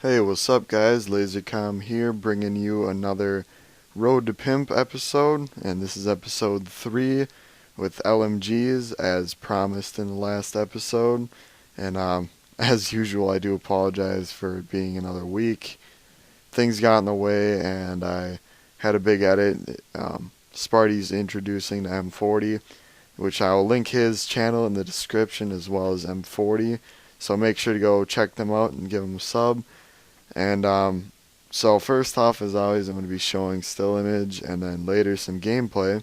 Hey, what's up guys? Camo here, bringing you another Road to Pimp episode, and this is episode 3 with LMGs as promised in the last episode. And as usual, I do apologize for it being another week. Things got in the way and I had a big edit. Sparty's introducing the M40, which I will link his channel in the description as well as M40. So make sure to go check them out and give them a sub. And so first off, as always, I'm going to be showing still image and then later some gameplay.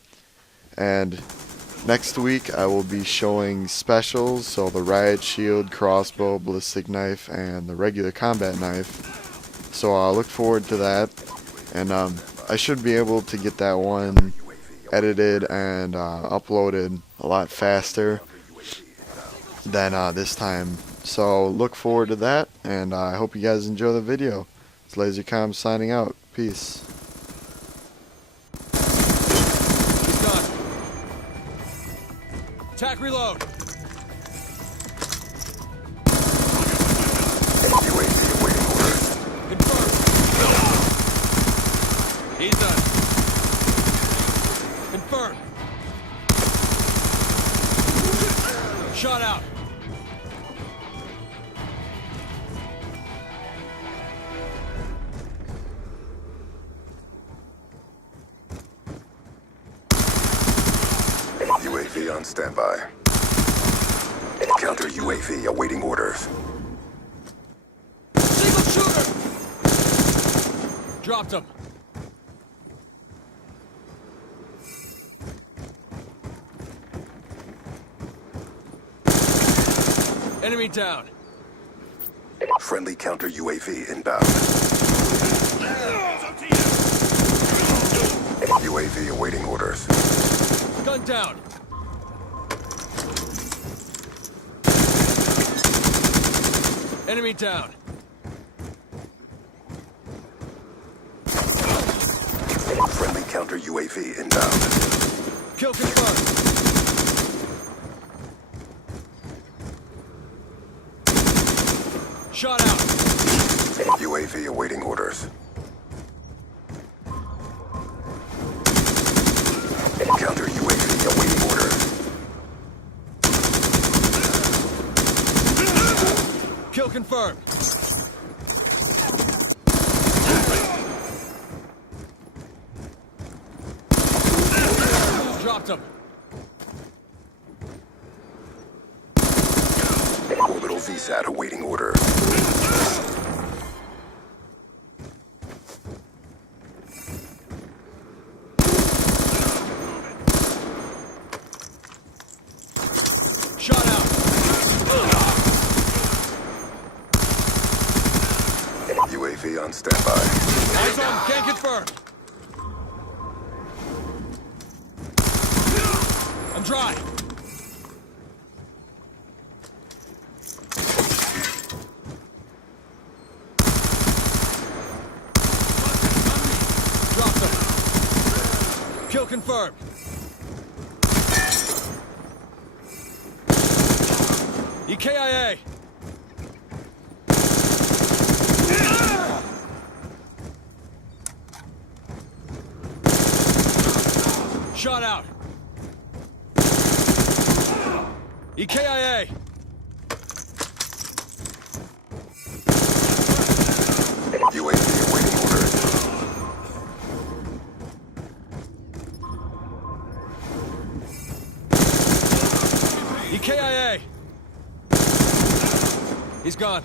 And next week I will be showing specials, so the riot shield, crossbow, ballistic knife, and the regular combat knife. So I'll look forward to that. And I should be able to get that one edited and uploaded a lot faster than this time. So look forward to that, and I hope you guys enjoy the video. It's LaserCom signing out. Peace. He's done. Attack reload. UAV awaiting orders. Confirmed. He's done. Confirmed. Shot out. UAV on standby. Counter UAV awaiting orders. Single shooter. Dropped him. Enemy down. Friendly counter UAV inbound. UAV awaiting orders. Gun down. Enemy down. Friendly counter UAV inbound. Kill confirmed. Shot out. UAV awaiting orders. Counter UAV awaiting orders. Kill confirmed. Dropped him. Orbital VSAT awaiting orders. Shot out. UAV on standby. Eyes on. Can't confirm. I'm dry. Dropped him. Kill confirmed. EKIA. Shot out. EKIA. UAV awaiting orders. EKIA. He's gone.